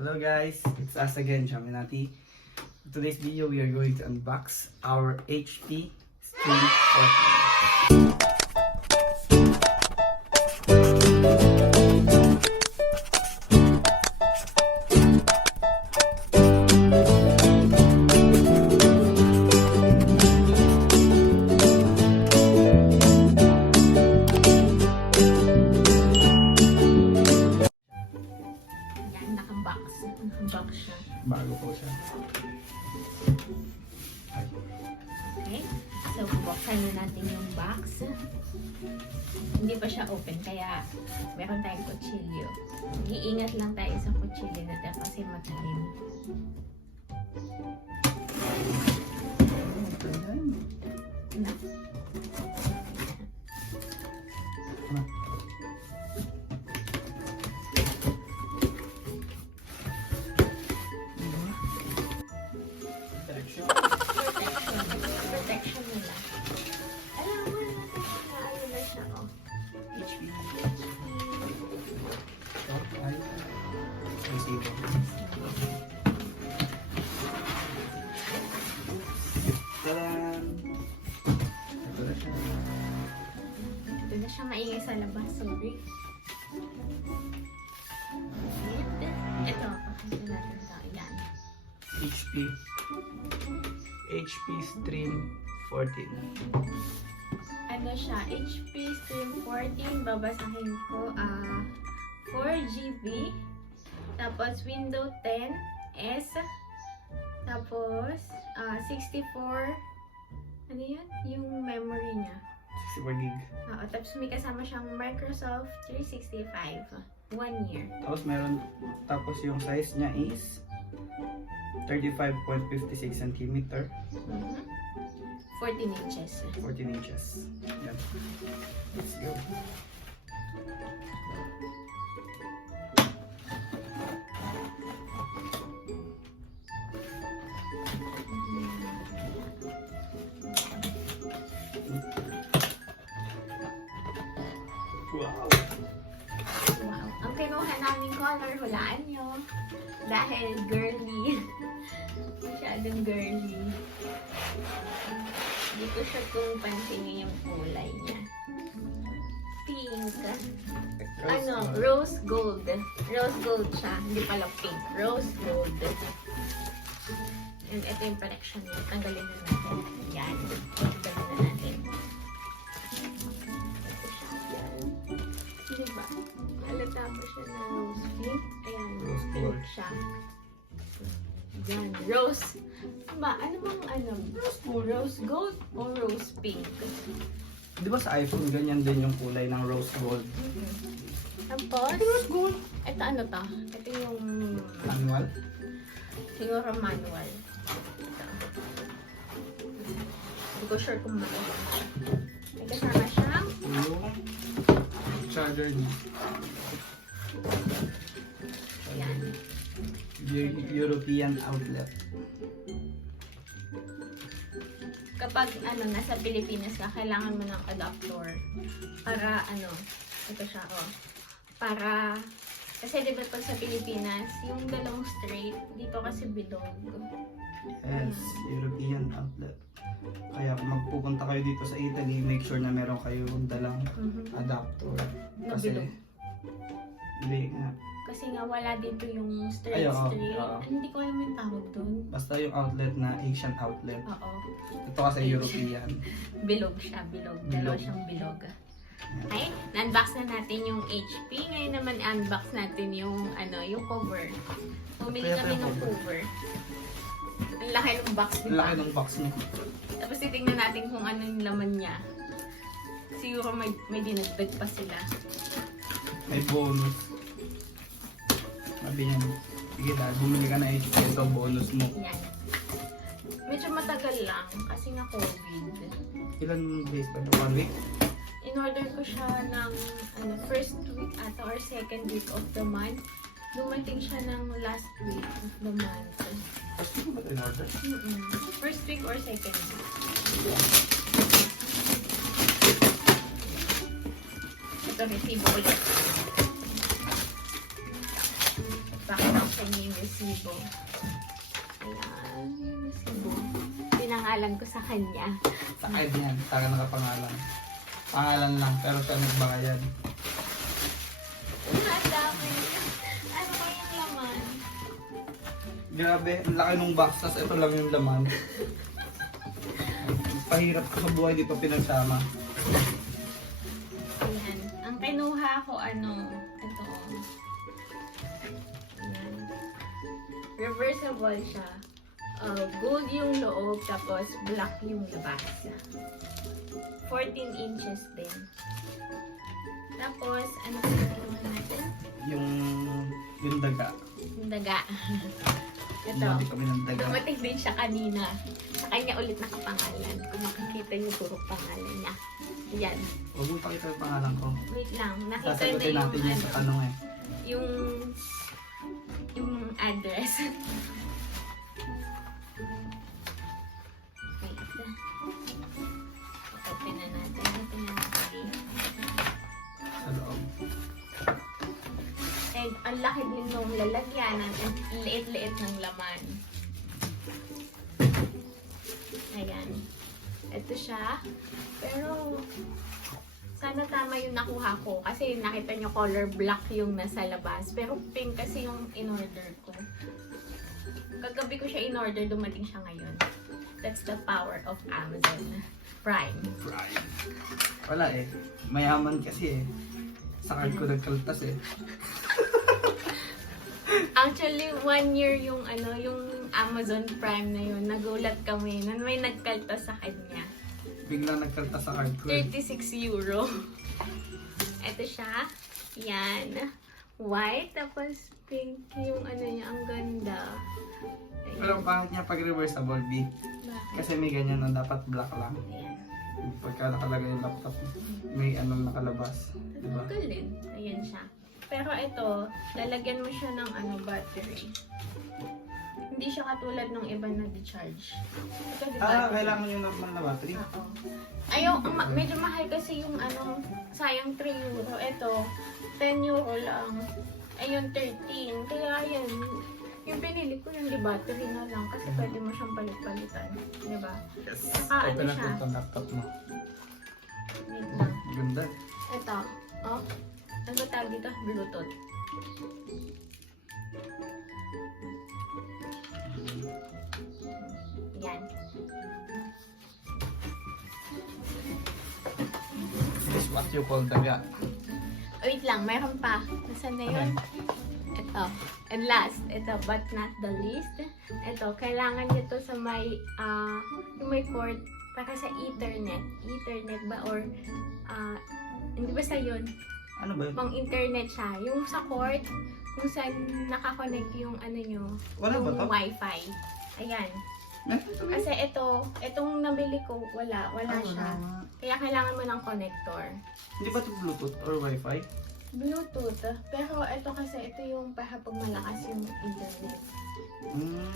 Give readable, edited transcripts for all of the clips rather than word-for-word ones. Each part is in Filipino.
Hello guys, it's us again, JamyNathy. In today's video, we are going to unbox our HP Stream 14. Box siya. Bago po siya. Okay. So, buksan na natin yung box. Hindi pa siya open, kaya meron tayong kutsilyo. Iingat lang tayo sa kutsilyo natin kasi matalim. Na? Protection nila. Alam mo na ano na siya, oh. HP. Ay, receiver. Tadaan! Ito na siya. Ito na siya, maingay sa labas. Sorry. Ito, pakita natin sa ilan. HP Stream 14. Ano siya? HP Stream 14. Babasahin ko. 4GB. Tapos Windows 10 S. Tapos 64. Ano yun? Yung memory niya. 64 gig. Tapos may kasama siyang Microsoft 365. 1 year. Tapos yung size niya is 35.56 cm. 14 inches. 14 inches. Yan. Let's go. Wow! Wow. Ang kinuha namin color, hulaan nyo. Dahil girly. Masyadong girly. Hindi ko siya kung pansinin yung kulay niya. Pink. Rose gold. Rose gold siya. Hindi pala pink. Rose gold. And ito yung protection niya. Tanggalin na natin. Yan. Tanggalin na natin. Diba? Halata mo siya na rose pink. Ayan, rose pink siya. Yan, rose. Ba, ano bang rose gold o rose pink? Di ba sa iPhone ganyan din yung kulay ng rose gold? Tapos, Rose gold? ito ano to? Ito yung Manual? siguro manual. Ito. Hindi ko sure kung manual. May kasama siyang Yung charger niya. yan. European outlet. Kapag nasa Pilipinas ka, kailangan mo ng adapter para ito siya, para kasi diba pag sa Pilipinas, yung dalawang straight, dito kasi bilog. Yes, European outlet. Kaya kung magpupunta kayo dito sa Italy, make sure na meron kayong dalang adapter. Kasi, hindi nga. Kasi nga wala dito yung straight. Hindi ko alam yung tawag doon. Basta yung outlet na Asian outlet. Oo. Ito kasi European. Bilog siya, bilog. Dalawa siyang bilog. Okay, na-unbox na natin yung HP. Ngayon naman unbox natin yung yung cover. Bumili kami ng cover. Ang laki ng box niya. Ang laki ng box niya. Tapos titingnan natin kung ano yung laman niya. Siguro may dinagdag pa sila. May bonus. Sabi niya, sige dahil bumili ka na HP, ito bonus mo. Yan. Medyo matagal lang kasi nga COVID. Ilan days pa ito? 1 week? In-order ko siya ng first week ata or second week of the month. Dumating siya ng last week of the month. First week ba ito in-order? First week or second week. Ito, resibo ulit. Bakit ako sa niya yung resibo. Ayan, yung resibo. Pinangalan ko sa kanya. Sa card niyan, saka nakapangalan. Pangalan lang, pero siya nagbayad. Ang dami. Ano kayang laman? Grabe, ang laki nung box, tas ito lang yung laman. Pahirap ko sa buhay dito pinagsama. Ayan. Ang kinuha ko, ito. Ayan. Reversible siya. Gold yung loob, tapos black yung labas. 14 inches din. Tapos, ano pa kinuha natin? Yung daga. Yung daga. Ito. Hindi kami ng daga. Dumating din siya kanina. Sa kanya ulit nakapangalan. Kung makikita yung puro pangalan niya. Ayan. Huwag mo pakita yung pangalan ko. Wait lang. Nakita na Sasagutin yung, natin yun sa tanong eh. yung address. Wait. Open na natin. Open na natin. Sa loob. And ang laki din nung lalagyan natin. Liit-liit ng laman. Ayan. Ito siya. Pero, sana tama yung nakuha ko. Kasi nakita nyo color black yung nasa labas. Pero pink kasi yung in-order ko. Kagabi ko siya in-order, dumating siya ngayon. That's the power of Amazon Prime. Prime. Wala eh. Mayaman kasi eh. Sa card ko nagkaltas eh. Actually, 1 year yung yung Amazon Prime na yun. Nagulat kami nung may nagkaltas sa kanya. Biglang nagkaltas sa card ko eh. 36 euro. Ito siya. Yan. White, tapos pink yung niya. Ang ganda. Ayan. Pero ang pangit niya pag reversible B. Bakit? Kasi may ganyan na dapat black lang. Ayan. Pagka nakalagay yung laptop, may anong nakalabas. Diba? Galing. Ayan siya. Pero ito, lalagyan mo siya ng battery. Hindi siya katulad ng iba na di-charge. Ito, di battery. Kailangan nyo naman na battery? Oo. Ayaw, medyo mahal kasi yung sayang 3 euro. Ito, 10 euro lang. Ayun, 13. Kaya yan, yung pinili ko yung di battery na lang kasi pwede mo siyang palit-palitan. Diba? Yes. Saka Open siya? natin itong laptop mo. Wait lang. Ganda. Ito, ano ba tawag dito? Bluetooth. Yan. This is what you call daga. Wait lang, mayroon pa. Nasaan na yun? Ito. And last, ito, but not the least. Ito, kailangan nyo to sa may cord para sa Ethernet. Ethernet ba? Or, hindi ba sa yun? Ano ba yun? Pang internet siya. Yung sa cord, kung saan nakakonect yung nyo. Wala ba yung to? Wi-Fi. Ayan. Kasi itong nabili ko, wala siya. Kaya kailangan mo ng connector. Hindi ba ito Bluetooth or Wi-Fi? Bluetooth. Pero ito kasi, ito yung para pag malakas yung internet.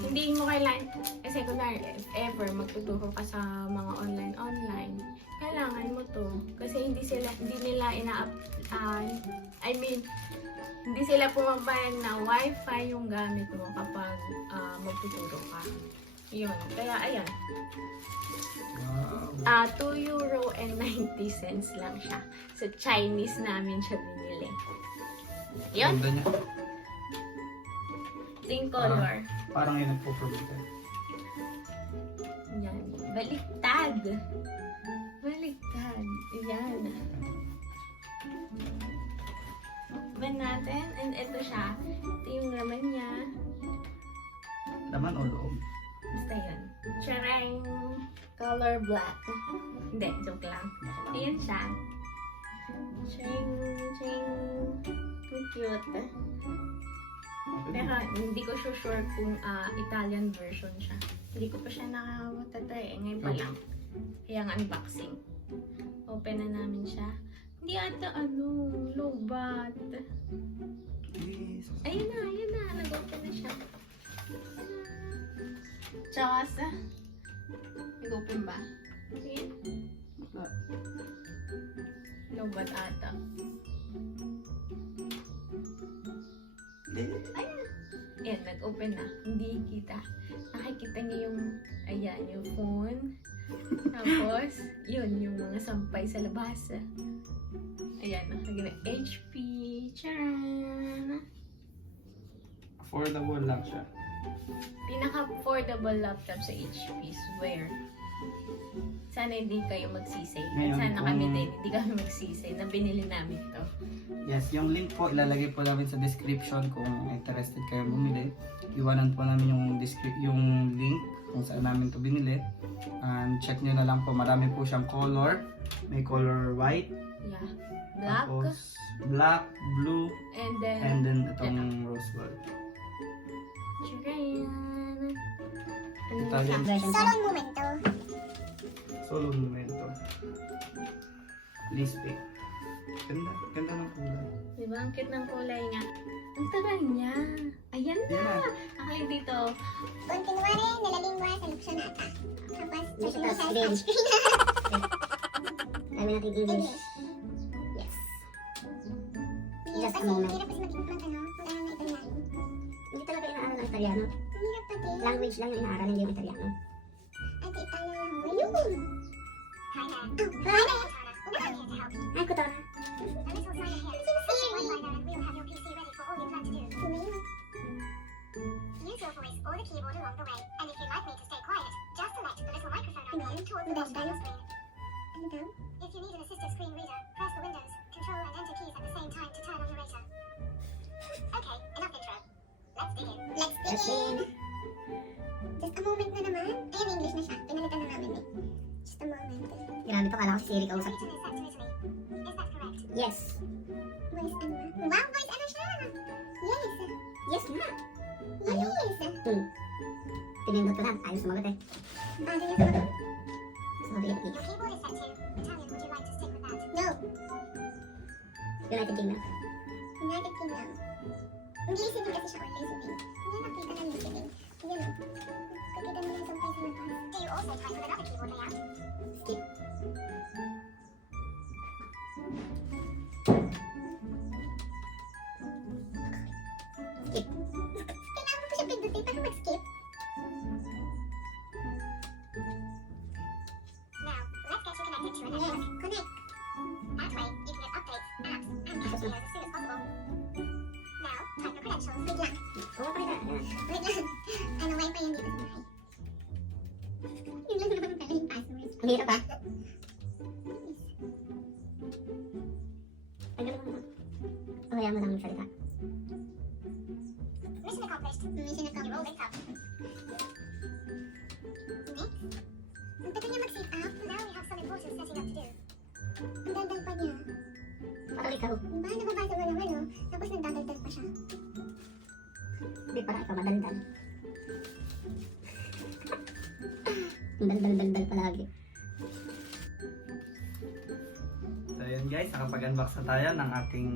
Hindi mo kailangan, kasi kunwari, if ever magtuturo ka sa mga online, kailangan mo to. Kasi hindi nila hindi sila pumapayag na Wi-Fi yung gamit mo kapag magtuturo ka. Yun. Kaya, ayan. Wow. 2 euro and 90 cents lang siya. Sa Chinese namin siya binili. Yun. Ganda niya. Same color. Parang yun nagpo-promote. Yan. Baliktad. Baliktad. Yan. Open natin. And ito siya. Ito yung laman niya. Laman o loob? Basta yun. Charang. Color black. Hindi, joke lang. Ayan siya. Ching. Cute. Pero hindi ko sure kung Italian version siya. Hindi ko pa siya nakamatry. Ngayon pa lang. Kaya ang unboxing. Open na namin siya. Hindi ata lobat. Ayun na. Nag-open na siya. Diyos. Nag-open ba? Sige. Lobat ata. Ayun. Ayan, nag-open na. Hindi kita. Nakikita niyo yung, ayan, yung phone. Tapos, yun, yung mga sampay sa labas. Ayan, nakagana HP. Charan! Affordable lang siya. Pinaka-affordable laptop sa HP, swear. Sana hindi kayo magsisi. At Ngayon, sana kung- kami din, hindi kami magsisi na binili namin to. Yes, yung link po ilalagay po namin sa description kung interested kayo bumili. Iwanan po namin yung link kung saan namin to binili. And check nyo na lang po, marami po siyang color. May color white, Yeah. Black. tapos black, blue, And then, and then itong rose gold. charan! Ano Ito siya? yung Version Solo un momento. solo momento. Please pick. Ganda, ganda ng kulay. Diba? Ang cute ng kulay niya. Ang tagal niya. Ayan na! Yan na. Ako yung dito. Continuare nella lingua selezionata. Tapos, May susunod sitas sa din. touchscreen. Dami natin English. English. Yes. Hirap Just a kasi, moment. hirap kasi mag-ano, mag-aral ng Italiano. Hindi talaga inaaral ng Italiano. Ang hirap pati. Language lang yung inaaral, hindi yung Italiano. Ate Italiano. Ayun! Hi there. Oh, hi there. We're here to help. Ay, Kotara. A little sign here. Push a one-liner and we'll have your PC ready for all you plan to do. Use your voice or the keyboard along the way. And if you'd like me to stay quiet, just select the little microphone icon towards the bottom of your screen. If you need an assistive screen reader, press the Windows, Control and Enter keys at the same time to turn on narrator. Okay, enough intro. Let's dig in. Let's Let's begin. Just a moment na naman. Ayan, English na siya. Pinalitan na namin eh. Just a moment. Grabe to, kala ko si Siri kausap. Britain is set to Italy. Is that correct? Yes. Voice ano? Wow, voice ano siya? Yes. Yes nga. Yes. Pinindot ko na. Ayaw sumagot eh. Ano yung sagot? Sumagot yung Your keyboard is set to Italian. Would you like to stick with that? No. United Kingdom. United Kingdom. Hindi listening kasi siya or listening. Hindi nakita ng listening. Yun o. Kakita mo yung sampay sa labas. Do you also type with another keyboard layout? Skip. Skip. Kailangan mo pa siya pindutin para mag-skip. Now, let's get you connected to a network. Connect. That way, you can get updates, apps, and cat videos as soon as possible. Now, type your credentials. Wait lang. Oo, pakita. Ayan. Wait lang. Ano, wifi yan dito sa bahay. Yun lang naman pala yung password. Ang hirap ah. Ay, ganun mo. Kaya mo lang yung salita. Mission accomplished. Mission accomplished. You rolled it up. Next. Ang tagal niya mag-save up. Now we have some important setting up to do. Ang daldal pa niya. Parang ikaw. Diba? Nababasa mo naman, no? Tapos nagdadaldal pa siya. Hindi, parang ikaw madaldal. Ang daldal-daldal palagi. So yun guys, nakapag-unbox na tayo ng ating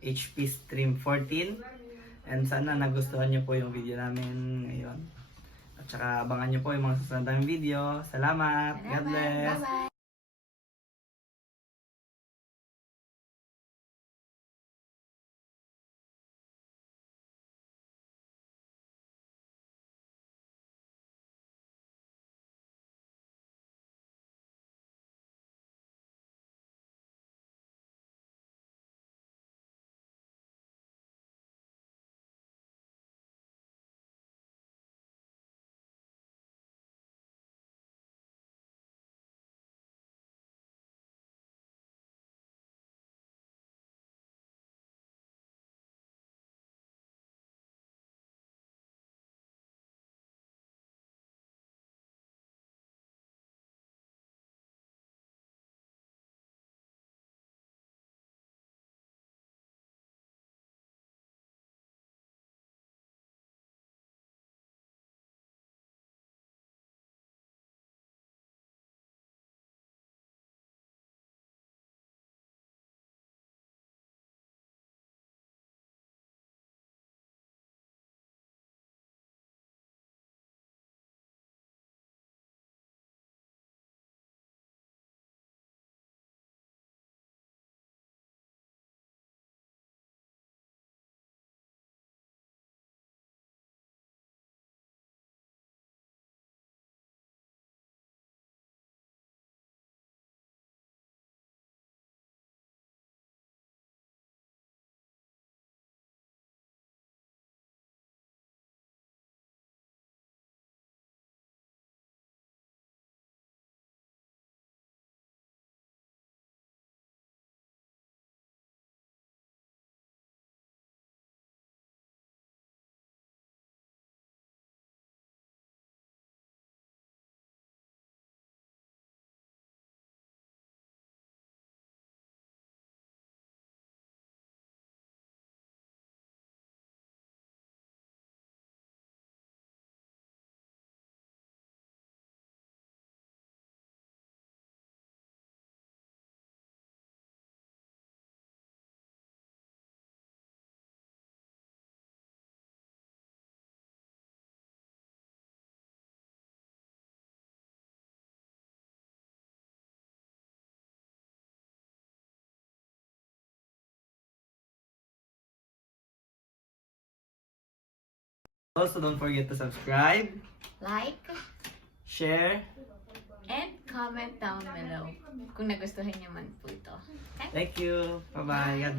HP Stream 14. And sana nagustuhan nyo po yung video namin ngayon. At saka abangan nyo po yung mga susunod naming video. Salamat! God bless! Bye-bye! Also, don't forget to subscribe, Like, share. and comment down below kung nagustuhan niyo man po ito. Okay? Thank you. Bye-bye. God